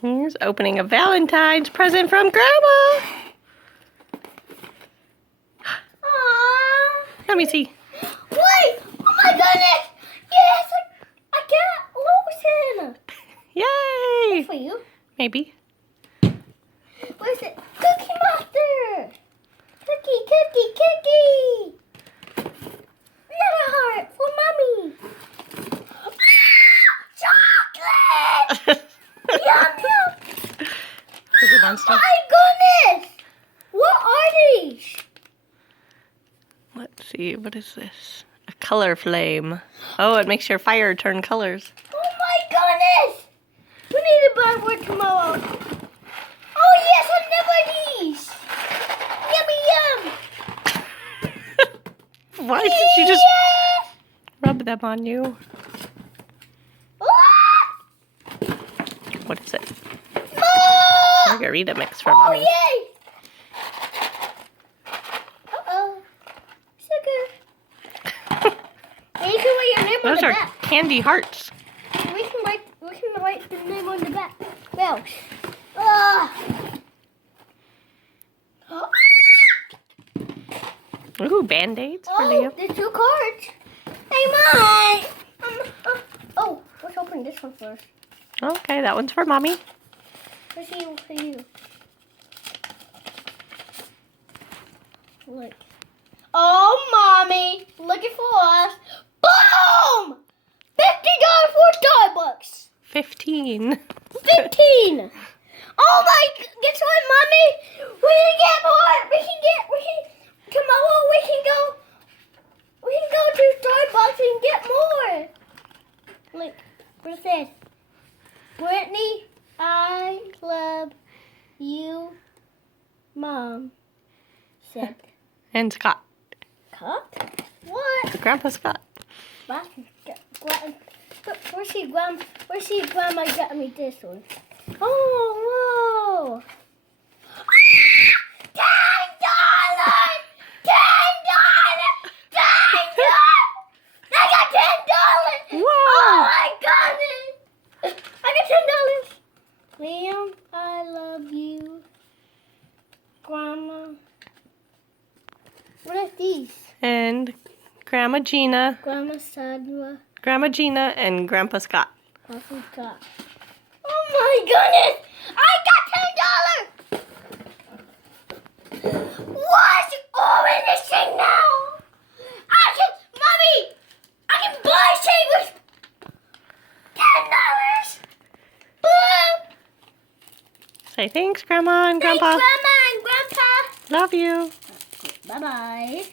Here's opening a Valentine's present from Grandma. Aww. Let me see. Wait! Oh my goodness! Yes! I got lotion! Yay! For you. Maybe. What is it? Cookie Monster! Cookie, cookie, cookie! Another heart for Mommy! Ah! Chocolate! Yum, yum! Cookie Monster. My goodness! What are these? Let's see. What is this? A color flame. Oh, it makes your fire turn colors. Oh my goodness! We need to buy one tomorrow. Oh yes, another these! Yummy yum! Why did you just Yes! rub them on you? Ah! What is it? Ah! Margarita mix for Oh Mommy. yay! Uh-oh. Sugar. And you can write your name on Those the are back. candy hearts. We can write the name on the back. Well. Ah! Ooh, Band-Aids for Oh, Leo. there's 2 cards. Hey, Mom! Oh, let's open this one first. Okay, that one's for Mommy. Let's see for you. Look. Oh, Mommy! Looking for us. Boom! $50 for Starbucks. 15. 15. Oh my! Guess what, Mommy? We can get more. We can tomorrow. We can go to Starbucks and get more. Look, what it says. Brittany, I love you, Mom. Said. And Scott. Cup? What? Grandpa Scott. Where's Grandma got me this one? Oh, whoa! $10! $10! I got $10! Whoa! Oh my goodness! I got $10! Liam, I love you. Grandma. What are these? And Grandma Gina. Grandma Sadra. Grandma Gina and Grandpa Scott. Papa got. Oh my goodness! I got $10! What's open this thing now? Mommy! I can buy things with $10! Boom! Say thanks, Grandma and Thanks, Grandpa. Grandma and Grandpa! Love you. Bye-bye.